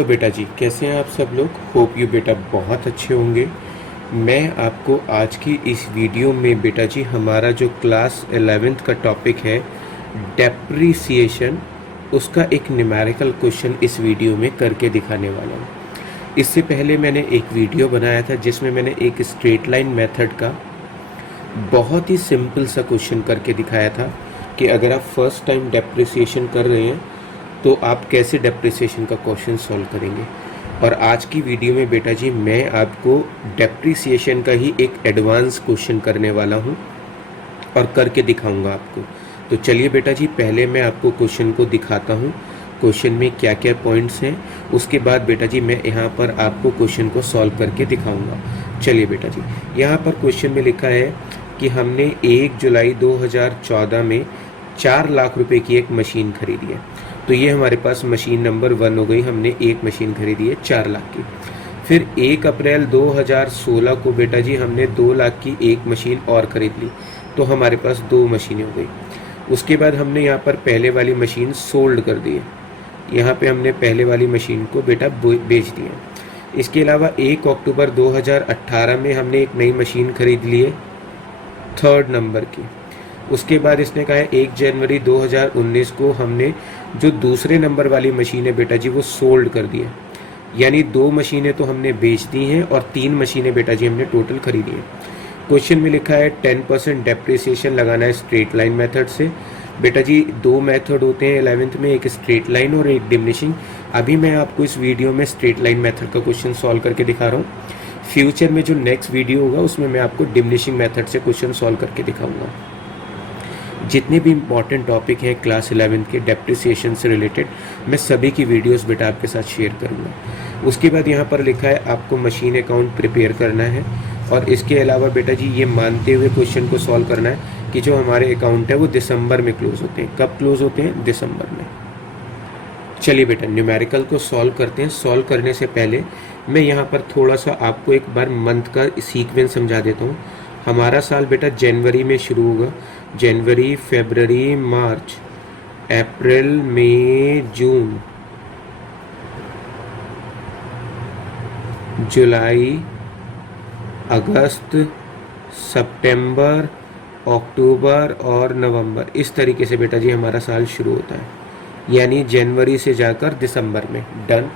Hello बेटा जी, कैसे हैं आप सब लोग। होप यू बेटा बहुत अच्छे होंगे। मैं आपको आज की इस वीडियो में बेटा जी हमारा जो क्लास 11th का टॉपिक है डेप्रिसिएशन, उसका एक न्यूमेरिकल क्वेश्चन इस वीडियो में करके दिखाने वाला हूँ। इससे पहले मैंने एक वीडियो बनाया था जिसमें मैंने एक स्ट्रेट लाइन मेथड का बहुत ही सिंपल सा क्वेश्चन करके दिखाया था कि अगर आप फर्स्ट टाइम डेप्रिसिएशन कर रहे हैं तो आप कैसे डेप्रिसिएशन का क्वेश्चन सॉल्व करेंगे। और आज की वीडियो में बेटा जी मैं आपको डेप्रिसिएशन का ही एक एडवांस क्वेश्चन करने वाला हूं और करके दिखाऊंगा आपको। तो चलिए बेटा जी पहले मैं आपको क्वेश्चन को दिखाता हूं, क्वेश्चन में क्या क्या पॉइंट्स हैं, उसके बाद बेटा जी मैं यहाँ पर आपको क्वेश्चन को सॉल्व करके दिखाऊंगा। चलिए बेटा जी, यहाँ पर क्वेश्चन में लिखा है कि हमने 1 जुलाई 2014 में 4 लाख रुपए की एक मशीन खरीदी है। तो ये हमारे पास मशीन नंबर 1 हो गई, हमने एक मशीन खरीदी है 4 लाख की। फिर 1 अप्रैल 2016 को बेटा जी हमने 2 लाख की एक मशीन और खरीद ली, तो हमारे पास 2 मशीनें हो गई। उसके बाद हमने यहाँ पर पहले वाली मशीन सोल्ड कर दी है, यहाँ पे हमने पहले वाली मशीन को बेटा बेच दिया। इसके अलावा 1 अक्टूबर 2018 में हमने एक नई मशीन खरीद ली है 3rd नंबर की। उसके बाद इसने कहा है 1 जनवरी 2019 को हमने जो दूसरे नंबर वाली मशीन है बेटा जी वो सोल्ड कर दी है, यानी 2 मशीनें तो हमने बेच दी हैं और 3 मशीनें बेटा जी हमने टोटल खरीदी हैं। क्वेश्चन में लिखा है 10% डेप्रिसिएशन लगाना है स्ट्रेट लाइन मेथड से। बेटा जी 2 मेथड होते हैं 11th में, एक स्ट्रेट लाइन और एक डिमिनिशिंग। अभी मैं आपको इस वीडियो में स्ट्रेट लाइन मेथड का क्वेश्चन सॉल्व करके दिखा रहा हूँ। फ्यूचर में जो नेक्स्ट वीडियो होगा उसमें मैं आपको डिमिनिशिंग मेथड से क्वेश्चन सॉल्व करके दिखाऊंगा। जितने भी इंपॉर्टेंट टॉपिक हैं क्लास 11th के डेप्रिसिएशन से रिलेटेड, मैं सभी की वीडियोस बेटा आपके साथ शेयर करूंगा। उसके बाद यहाँ पर लिखा है आपको मशीन अकाउंट प्रिपेयर करना है और इसके अलावा बेटा जी ये मानते हुए क्वेश्चन को सॉल्व करना है कि जो हमारे अकाउंट है वो दिसंबर में क्लोज होते हैं। कब क्लोज होते हैं? दिसंबर में। चलिए बेटा न्यूमेरिकल को सॉल्व करते हैं। सॉल्व करने से पहले मैं यहाँ पर थोड़ा सा आपको एक बार मंथ का सीक्वेंस समझा देता हूँ। हमारा साल बेटा जनवरी में शुरू होगा, जनवरी, फरवरी, मार्च, अप्रैल, मई, जून, जुलाई, अगस्त, सितंबर, अक्टूबर और नवंबर। इस तरीके से बेटा जी हमारा साल शुरू होता है, यानी जनवरी से जाकर दिसंबर में। डन।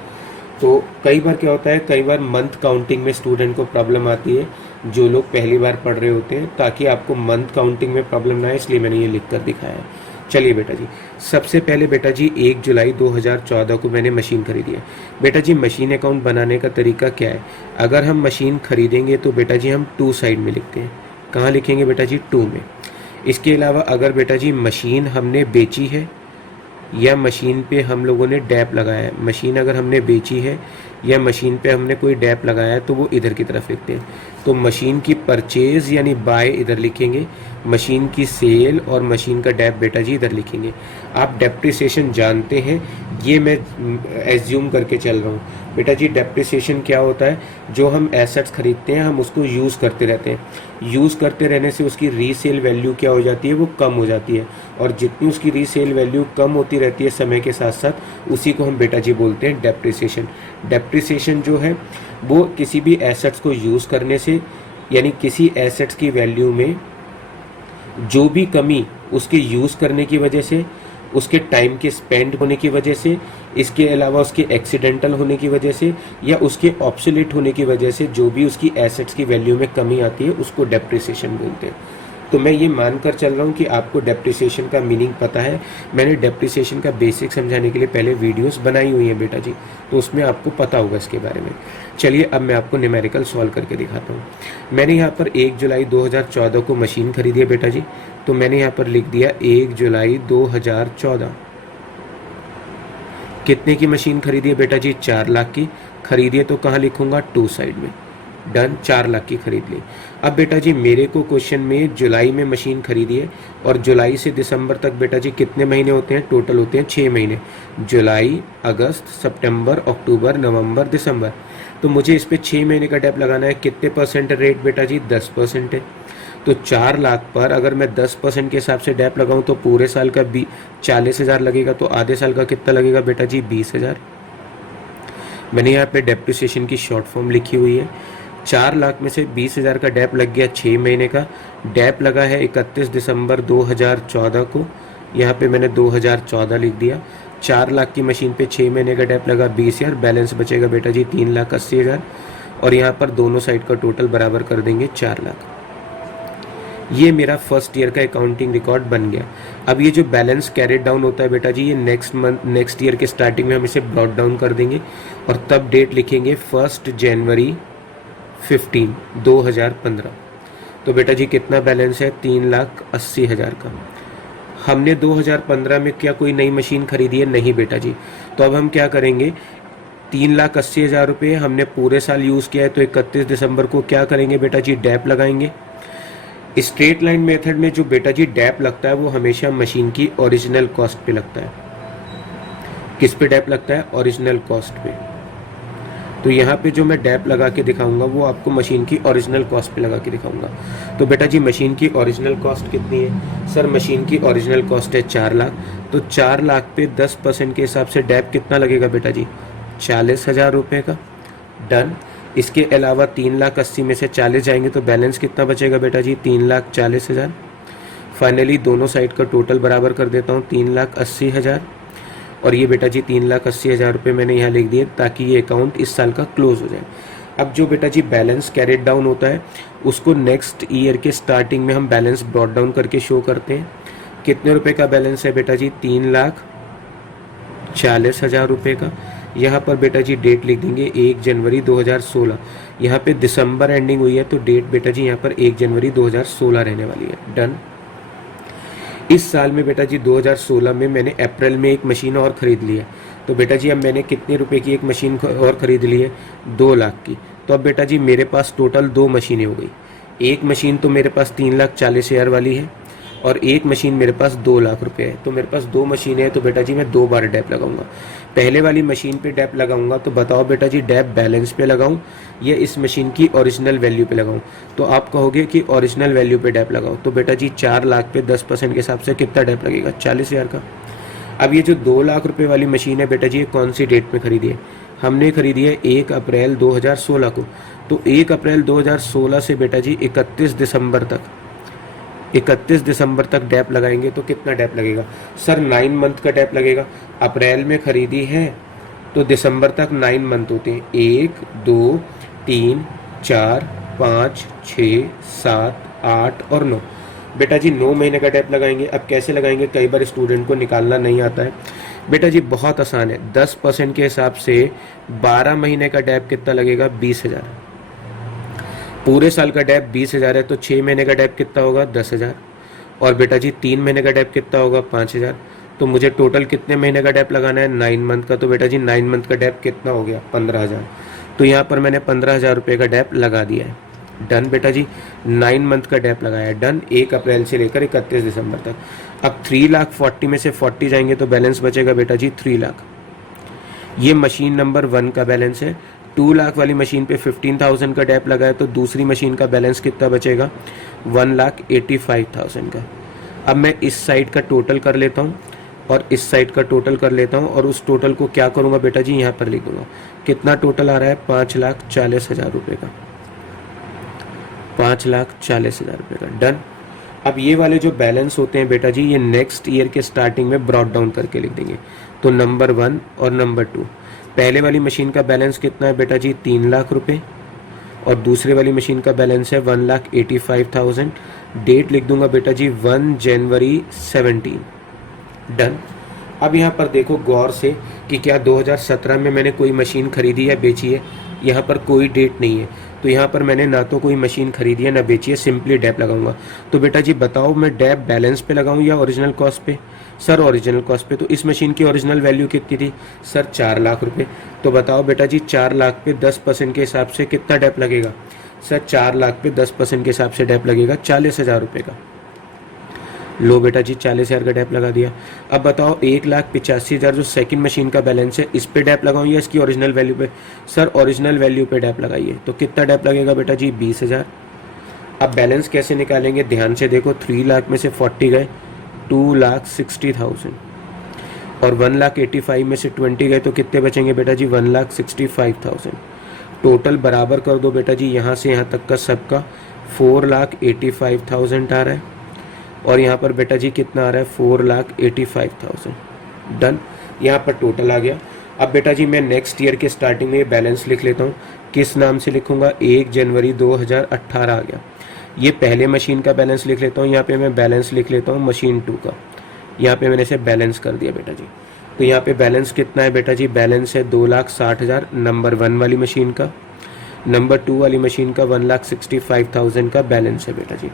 तो कई बार क्या होता है, कई बार मंथ काउंटिंग में स्टूडेंट को प्रॉब्लम आती है, जो लोग पहली बार पढ़ रहे होते हैं, ताकि आपको मंथ काउंटिंग में प्रॉब्लम ना आए इसलिए मैंने ये लिख कर दिखाया है। चलिए बेटा जी सबसे पहले बेटा जी 1 जुलाई 2014 को मैंने मशीन खरीदी है। बेटा जी मशीन अकाउंट बनाने का तरीका क्या है, अगर हम मशीन खरीदेंगे तो बेटा जी हम 2 साइड में लिखते हैं। कहाँ लिखेंगे बेटा जी? 2 में। इसके अलावा अगर बेटा जी मशीन हमने बेची है या मशीन पे हम लोगों ने डैप लगाया है, मशीन अगर हमने बेची है या मशीन पे हमने कोई डैप लगाया है तो वो इधर की तरफ लिखते हैं। तो मशीन की परचेज यानी बाय इधर लिखेंगे, मशीन की सेल और मशीन का डैप बेटा जी इधर लिखेंगे। आप डेप्रिसिएशन जानते हैं, ये मैं एज्यूम करके चल रहा हूँ। बेटा जी डेप्रिसिएशन क्या होता है, जो हम एसेट्स खरीदते हैं हम उसको यूज़ करते रहते हैं, यूज़ करते रहने से उसकी रीसेल वैल्यू क्या हो जाती है, वो कम हो जाती है। और जितनी उसकी रीसेल वैल्यू कम होती रहती है समय के साथ साथ, उसी को हम बेटा जी बोलते हैं डेप्रिसिएशन। डेप्रिसिएशन जो है वो किसी भी एसेट्स को यूज़ करने से, यानी किसी एसेट्स की वैल्यू में जो भी कमी उसके यूज़ करने की वजह से, उसके टाइम के स्पेंड होने की वजह से, इसके अलावा उसके एक्सीडेंटल होने की वजह से या उसके ऑब्सोलीट होने की वजह से जो भी उसकी एसेट्स की वैल्यू में कमी आती है उसको डेप्रिसिएशन बोलते हैं। तो मैं ये मानकर चल रहा हूँ कि आपको डेप्रिसिएशन का मीनिंग पता है। मैंने डेप्रिसिएशन का बेसिक समझाने के लिए पहले वीडियोस बनाई हुई हैं बेटा जी, तो उसमें आपको पता होगा इसके बारे में। चलिए अब मैं आपको न्यूमेरिकल सॉल्व करके दिखाता हूँ। मैंने यहाँ पर 1 जुलाई 2014 को मशीन खरीदी है बेटा जी, तो मैंने यहाँ पर लिख दिया 1 जुलाई 2014। कितने की मशीन खरीदी है बेटा जी? 4 लाख की खरीदी है, तो कहाँ लिखूंगा? 2 साइड में। डन, 4 लाख की खरीद ली। अब बेटा जी मेरे को क्वेश्चन में जुलाई में मशीन खरीदी है और जुलाई से दिसंबर तक बेटा जी कितने महीने होते हैं? टोटल होते हैं 6 महीने, जुलाई, अगस्त, सितंबर, अक्टूबर, नवंबर, दिसंबर। तो मुझे इस पे 6 महीने का डैप लगाना है। कितने परसेंट रेट बेटा जी? 10% है। तो 4 लाख पर अगर मैं 10% के हिसाब से डैप लगाऊं तो पूरे साल का 40,000 लगेगा, तो आधे साल का कितना लगेगा बेटा जी? 20,000। मैंने यहाँ पे डेप्रिसिएशन की शॉर्ट फॉर्म लिखी हुई है। 4 लाख में से 20,000 का डैप लग गया 6 महीने का। डैप लगा है 31 दिसंबर 2014 को, यहाँ पे मैंने 2014 लिख दिया। 4 लाख की मशीन पे 6 महीने का डैप लगा 20,000, बैलेंस बचेगा बेटा जी 3,80,000 और यहाँ पर दोनों साइड का टोटल बराबर कर देंगे 4 लाख। ये मेरा फर्स्ट ईयर का अकाउंटिंग रिकॉर्ड बन गया। अब ये जो बैलेंस कैरेड डाउन होता है बेटा जी, ये नेक्स्ट ईयर के स्टार्टिंग में हम इसे ब्रॉट डाउन कर देंगे और तब डेट लिखेंगे 1 जनवरी 2015। तो बेटा जी कितना बैलेंस है? 3,80,000 का। हमने 2015 में क्या कोई नई मशीन खरीदी है? नहीं बेटा जी। तो अब हम क्या करेंगे, 3,80,000 रुपये हमने पूरे साल यूज़ किया है, तो 31 दिसंबर को क्या करेंगे बेटा जी? डैप लगाएंगे। स्ट्रेट लाइन मेथड में जो बेटा जी डैप लगता है वो हमेशा मशीन की ओरिजिनल कॉस्ट पे लगता है। किस पे डैप लगता है? ओरिजिनल कॉस्ट पे। तो यहाँ पे जो मैं डैप लगा के दिखाऊंगा वो आपको मशीन की ओरिजिनल कॉस्ट पे लगा के दिखाऊंगा। तो बेटा जी मशीन की ओरिजिनल कॉस्ट कितनी है? सर मशीन की ओरिजिनल कॉस्ट है 4 लाख। तो 4 लाख पे 10% के हिसाब से डैप कितना लगेगा बेटा जी? 40,000 रुपये का। डन। इसके अलावा 3,80,000 में से 40 जाएंगे तो बैलेंस कितना बचेगा बेटा जी? 3,40,000। फाइनली दोनों साइड का टोटल बराबर कर देता हूँ 3,80,000 और ये बेटा जी 3,80,000 रुपये मैंने यहाँ लिख दिए ताकि ये अकाउंट इस साल का क्लोज हो जाए। अब जो बेटा जी बैलेंस कैरेड डाउन होता है उसको नेक्स्ट ईयर के स्टार्टिंग में हम बैलेंस ब्रॉट डाउन करके शो करते हैं। कितने रुपए का बैलेंस है बेटा जी? 3,40,000 रुपये का। यहाँ पर बेटा जी डेट लिख देंगे 1 जनवरी 2016। यहाँ पे दिसंबर एंडिंग हुई है तो डेट बेटा जी यहाँ पर 1 जनवरी 2016 रहने वाली है। डन। इस साल में बेटा जी 2016 में मैंने अप्रैल में एक मशीन और ख़रीद ली है। तो बेटा जी अब मैंने कितने रुपए की एक मशीन और ख़रीद ली है? 2 लाख की। तो अब बेटा जी मेरे पास टोटल 2 मशीनें हो गई। एक मशीन तो मेरे पास 3,40,000 वाली है और एक मशीन मेरे पास 2 लाख रुपए है। तो मेरे पास 2 मशीनें हैं तो बेटा जी मैं 2 बार डैप लगाऊंगा। पहले वाली मशीन पे डैप लगाऊंगा तो बताओ बेटा जी डैप बैलेंस पे लगाऊं या इस मशीन की ओरिजिनल वैल्यू पे लगाऊं? तो आप कहोगे कि ओरिजिनल वैल्यू पे डैप लगाओ। तो बेटा जी 4 लाख पे 10% के हिसाब से कितना डैप लगेगा? 40,000 का। अब ये जो 2 लाख रुपए वाली मशीन है बेटा जी ये कौन सी डेट में खरीदी है? हमने खरीदी है 1 अप्रैल 2016 को। तो 1 अप्रैल 2016 से बेटा जी 31 दिसंबर तक डैप लगाएंगे तो कितना डैप लगेगा? सर 9 मंथ का डैप लगेगा। अप्रैल में खरीदी है तो दिसंबर तक 9 मंथ होते हैं। 1 2 3 4 5 6 7 8 और 9। बेटा जी 9 महीने का डैप लगाएंगे। अब कैसे लगाएंगे? कई बार स्टूडेंट को निकालना नहीं आता है। बेटा जी बहुत आसान है। 10% के हिसाब से 12 महीने का डैप कितना लगेगा? 20,000। पूरे साल का डैप 20,000 है तो 6 महीने का डैप कितना होगा? 10,000। और बेटा जी 3 महीने का डैप कितना होगा? 5,000। तो मुझे टोटल कितने महीने का डैप लगाना है? 9 मंथ का। तो बेटा जी 9 मंथ का डैप कितना हो गया? 15,000। तो यहाँ पर मैंने 15,000 रुपये का डैप लगा दिया है। डन बेटा जी 9 मंथ का डैप लगाया है। डन। 1 अप्रैल से लेकर 31 दिसंबर तक। अब 3,40,000 में से 40 जाएंगे तो बैलेंस बचेगा बेटा जी 3 लाख। ये मशीन नंबर 1 का बैलेंस है। 2 लाख वाली मशीन पे 15,000 का डैप लगा है तो दूसरी मशीन का बैलेंस कितना बचेगा? 1,85,000 का। अब मैं इस साइड का टोटल कर लेता हूँ और इस साइड का टोटल कर लेता हूँ और उस टोटल को क्या करूँगा बेटा जी? यहाँ पर लिख दूंगा। कितना टोटल आ रहा है? 5,40,000 रुपये का। 5,40,000 रुपये का। डन। अब ये वाले जो बैलेंस होते हैं बेटा जी ये नेक्स्ट ईयर के स्टार्टिंग में ब्रॉट डाउन करके लिख देंगे। तो नंबर 1 और नंबर 2। पहले वाली मशीन का बैलेंस कितना है बेटा जी? 3 लाख रुपए और दूसरे वाली मशीन का बैलेंस है 1,85,000। डेट लिख दूंगा बेटा जी 1 जनवरी 17। डन। अब यहाँ पर देखो गौर से कि क्या 2017 में मैंने कोई मशीन खरीदी या बेची है? यहाँ पर कोई डेट नहीं है तो यहाँ पर मैंने ना तो कोई मशीन खरीदी है ना बेची है, सिंपली डैप लगाऊंगा। तो बेटा जी बताओ मैं डैप बैलेंस पे लगाऊं या ओरिजिनल कॉस्ट पे? सर ओरिजिनल कॉस्ट पे। तो इस मशीन की ओरिजिनल वैल्यू कितनी थी? सर 4 लाख रुपए। तो बताओ बेटा जी 4 लाख पे 10% के हिसाब से कितना डैप लगेगा? सर 4 लाख पे 10% के हिसाब से डैप लगेगा 40,000 रुपये का। लो बेटा जी 40,000 का डैप लगा दिया। अब बताओ 1,85,000 जो सेकंड मशीन का बैलेंस है इस पे डैप लगाऊं या इसकी ओरिजिनल वैल्यू पे? सर ओरिजिनल वैल्यू पे डैप लगाइए। तो कितना डैप लगेगा बेटा जी? 20,000। अब बैलेंस कैसे निकालेंगे? ध्यान से देखो 3 लाख में से 40 गए 2,60,000 और 1,85,000 में से 20 गए तो कितने बचेंगे बेटा जी? 1,65,000। टोटल बराबर कर दो बेटा जी, यहाँ से यहाँ तक का सबका 4,85,000 आ रहा है, और यहाँ पर बेटा जी कितना आ रहा है? 4,85,000। डन, यहाँ पर टोटल आ गया। अब बेटा जी मैं नेक्स्ट ईयर के स्टार्टिंग में ये बैलेंस लिख लेता हूँ। किस नाम से लिखूंगा? 1 जनवरी 2018 आ गया। ये पहले मशीन का बैलेंस लिख लेता हूँ, यहाँ पे मैं बैलेंस लिख लेता हूँ मशीन 2 का। यहाँ पे मैंने इसे बैलेंस कर दिया बेटा जी। तो यहाँ पे बैलेंस कितना है बेटा जी? बैलेंस है 2,60,000 नंबर 1 वाली मशीन का, नंबर 2 वाली मशीन का 1,65,000 का बैलेंस है बेटा जी।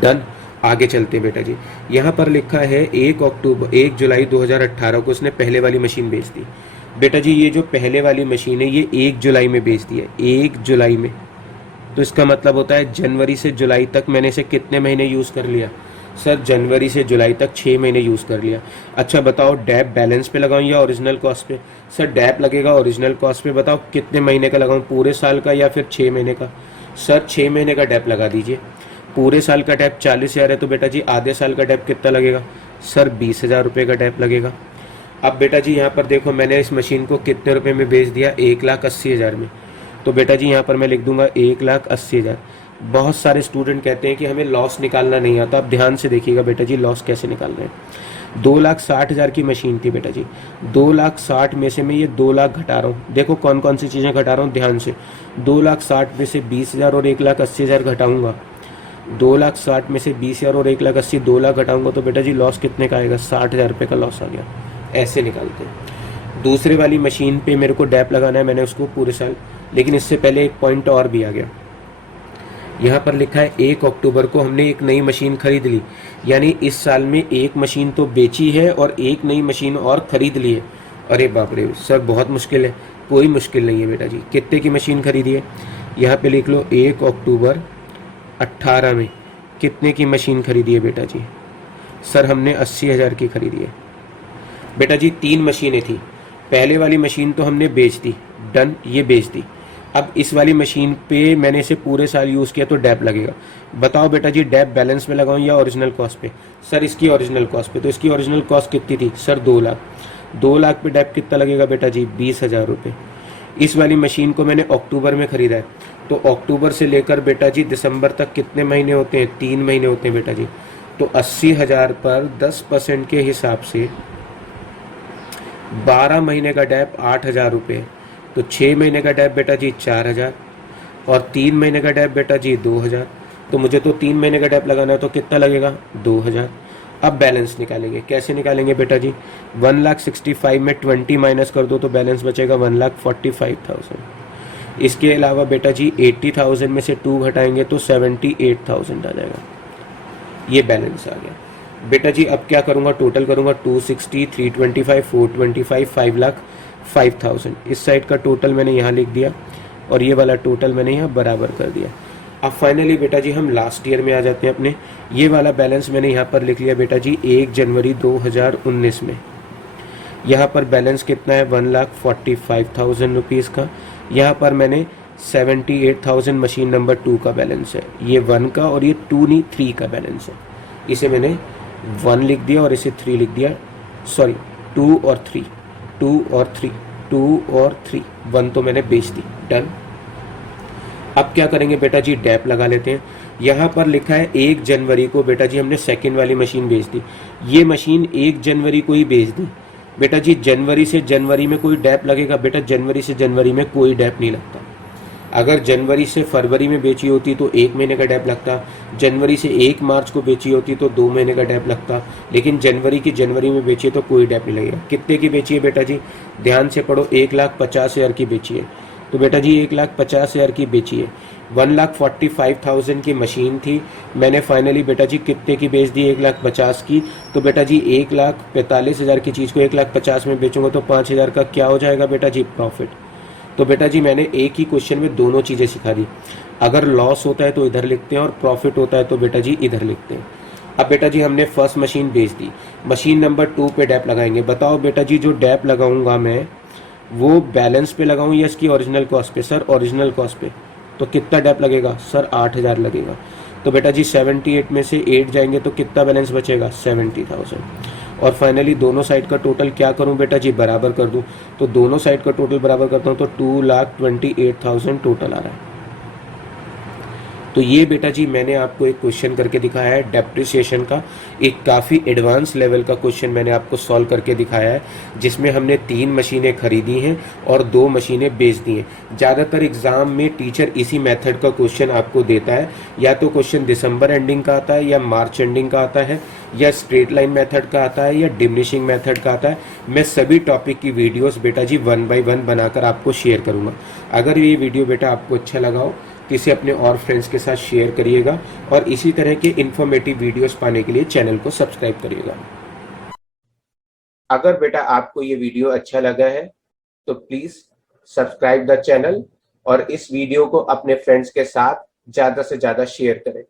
डन, आगे चलते हैं बेटा जी। यहाँ पर लिखा है 1 जुलाई 2018 को उसने पहले वाली मशीन बेच दी। बेटा जी ये जो पहले वाली मशीन है ये 1 जुलाई में बेच दी है, 1 जुलाई में। तो इसका मतलब होता है जनवरी से जुलाई तक मैंने इसे कितने महीने यूज़ कर लिया? सर जनवरी से जुलाई तक 6 महीने यूज़ कर लिया। अच्छा बताओ डैप बैलेंस पे लगाऊं या ओरिजिनल कॉस्ट पे? सर डैप लगेगा ओरिजिनल कॉस्ट पे। बताओ कितने महीने का लगाऊं, पूरे साल का या फिर 6 महीने का? सर 6 महीने का डैप लगा दीजिए। पूरे साल का डैप 40,000 है तो बेटा जी आधे साल का डैप कितना लगेगा? सर 20,000 रुपये का डैप लगेगा। अब बेटा जी यहाँ पर देखो मैंने इस मशीन को कितने रुपए में बेच दिया? 1,80,000 में। तो बेटा जी यहाँ पर मैं लिख दूंगा 1,80,000। बहुत सारे स्टूडेंट कहते हैं कि हमें लॉस निकालना नहीं आता। आप ध्यान से देखिएगा बेटा जी लॉस कैसे निकाल रहे हैं। 2,60,000 की मशीन थी बेटा जी, 2,60,000 में से मैं ये 2 लाख घटा रहा हूँ। देखो कौन कौन सी चीज़ें घटा रहा हूँ ध्यान से। 2,60,000 में से 20,000 और 1,80,000 घटाऊंगा। 2,60,000 में से 20,000 और 1,80,000 2 लाख घटाऊंगा तो बेटा जी लॉस कितने का आएगा? 60,000 रुपये का लॉस आ गया। ऐसे निकालते हैं। दूसरे वाली मशीन पे मेरे को डैप लगाना है, मैंने उसको पूरे साल, लेकिन इससे पहले एक पॉइंट और भी आ गया। यहाँ पर लिखा है 1 अक्टूबर को हमने एक नई मशीन खरीद ली, यानी इस साल में एक मशीन तो बेची है और एक नई मशीन और खरीद ली है। अरे बाप रे सर बहुत मुश्किल है। कोई मुश्किल नहीं है बेटा जी। कितने की मशीन खरीदी है? यहाँ पे लिख लो 1 अक्टूबर 18 में कितने की मशीन खरीदी है बेटा जी? सर हमने 80,000 की खरीदी है। बेटा जी 3 मशीनें थी, पहले वाली मशीन तो हमने बेच दी। डन, ये बेच दी। अब इस वाली मशीन पे मैंने इसे पूरे साल यूज़ किया तो डैप लगेगा। बताओ बेटा जी डैप बैलेंस में लगाऊं या ओरिजिनल कॉस्ट पे? सर इसकी ओरिजिनल कॉस्ट पे। तो इसकी ओरिजिनल कॉस्ट कितनी थी? सर 2 लाख। 2 लाख पे डैप कितना लगेगा बेटा जी? 20,000 रुपये। इस वाली मशीन को मैंने अक्टूबर में खरीदा है, तो अक्टूबर से लेकर बेटा जी दिसंबर तक कितने महीने होते हैं? 3 महीने होते हैं बेटा जी। तो 80,000 पर 10% के हिसाब से 12 महीने का डैप 8,000 रुपये। तो 6 महीने का डैप बेटा जी 4,000 और 3 महीने का डैप बेटा जी 2,000। तो मुझे तो 3 महीने का डैप लगाना है तो कितना लगेगा? 2,000। अब बैलेंस निकालेंगे। कैसे निकालेंगे बेटा जी? 1,65,000 में 20 माइनस कर दो तो बैलेंस बचेगा 1,45,000। इसके अलावा बेटा जी 80,000 में से 2 घटाएंगे तो 78,000 आ जाएगा। ये बैलेंस आ गया बेटा जी। अब क्या करूँगा? टोटल करूँगा 260, 325, 425, 5,05,000। इस साइड का टोटल मैंने यहाँ लिख दिया और ये वाला टोटल मैंने यहाँ बराबर कर दिया। अब फाइनली बेटा जी हम लास्ट ईयर में आ जाते हैं अपने। ये वाला बैलेंस मैंने यहाँ पर लिख लिया बेटा जी 1 जनवरी 2019 में। यहाँ पर बैलेंस कितना है? 1,45,000 रुपीज़ का। यहाँ पर मैंने 78,000 मशीन नंबर 2 का बैलेंस है, ये 1 का, और ये 2 नहीं 3 का बैलेंस है। इसे मैंने 1 लिख दिया और इसे 3 लिख दिया, सॉरी 2 और 3, 2 और 3, 2 और 3, 1 तो मैंने बेच दी। डन। अब क्या करेंगे बेटा जी? डैप लगा लेते हैं। यहाँ पर लिखा है 1 जनवरी को बेटा जी हमने सेकेंड वाली मशीन बेच दी। ये मशीन 1 जनवरी को ही बेच दी बेटा जी। जनवरी से जनवरी में कोई डैप लगेगा बेटा? जनवरी से जनवरी में कोई डैप नहीं लगता। अगर जनवरी से फरवरी में बेची होती तो 1 महीने का डैप लगता, जनवरी से 1 मार्च को बेची होती तो 2 महीने का डैप लगता, लेकिन जनवरी की जनवरी में बेची है तो कोई डैप नहीं लगेगा। कितने की बेची है बेटा जी? ध्यान से पढ़ो। 1,50,000 की बेची है। तो बेटा जी 1,50,000 की बेची है। 1,45,000 की मशीन थी, मैंने फाइनली बेटा जी कितने की बेच दी? 1,50,000 की। तो बेटा जी 1,45,000 की चीज़ को 1,50,000 में बेचूंगा तो 5,000 का क्या हो जाएगा बेटा जी? प्रॉफिट। तो बेटा जी मैंने एक ही क्वेश्चन में दोनों चीज़ें सिखा दी। अगर लॉस होता है तो इधर लिखते हैं और प्रॉफिट होता है तो बेटा जी इधर लिखते हैं। अब बेटा जी हमने फर्स्ट मशीन बेच दी, मशीन नंबर 2 पे डैप लगाएंगे। बताओ बेटा जी जो डैप लगाऊंगा मैं वो बैलेंस पे लगाऊं या इसकी ओरिजिनल कॉस्ट पे? सर ओरिजिनल कॉस्ट पे। तो कितना डैप लगेगा? सर 8,000 लगेगा। तो बेटा जी 78 में से 8 जाएंगे तो कितना बैलेंस बचेगा? 70,000। और फाइनली दोनों साइड का टोटल क्या करूं बेटा जी, बराबर कर दूं। तो दोनों साइड का टोटल बराबर करता हूं तो 2,28,000 टोटल आ रहा है। तो ये बेटा जी मैंने आपको एक क्वेश्चन करके दिखाया है डेप्रिसिएशन का, एक काफ़ी एडवांस लेवल का क्वेश्चन मैंने आपको सॉल्व करके दिखाया है, जिसमें हमने 3 मशीनें खरीदी हैं और 2 मशीनें बेच दी हैं। ज़्यादातर एग्जाम में टीचर इसी मेथड का क्वेश्चन आपको देता है, या तो क्वेश्चन दिसंबर एंडिंग का आता है या मार्च एंडिंग का आता है, या स्ट्रेट लाइन मेथड का आता है या डिमिनिशिंग मेथड का आता है। मैं सभी टॉपिक की वीडियोस बेटा जी 1 बाय 1 बनाकर आपको शेयर करूंगा। अगर ये वीडियो बेटा आपको अच्छा लगा हो तो इसे अपने और फ्रेंड्स के साथ शेयर करिएगा, और इसी तरह के इन्फॉर्मेटिव वीडियोस पाने के लिए चैनल को सब्सक्राइब करिएगा। अगर बेटा आपको ये वीडियो अच्छा लगा है तो प्लीज सब्सक्राइब द चैनल और इस वीडियो को अपने फ्रेंड्स के साथ ज्यादा से ज्यादा शेयर करें।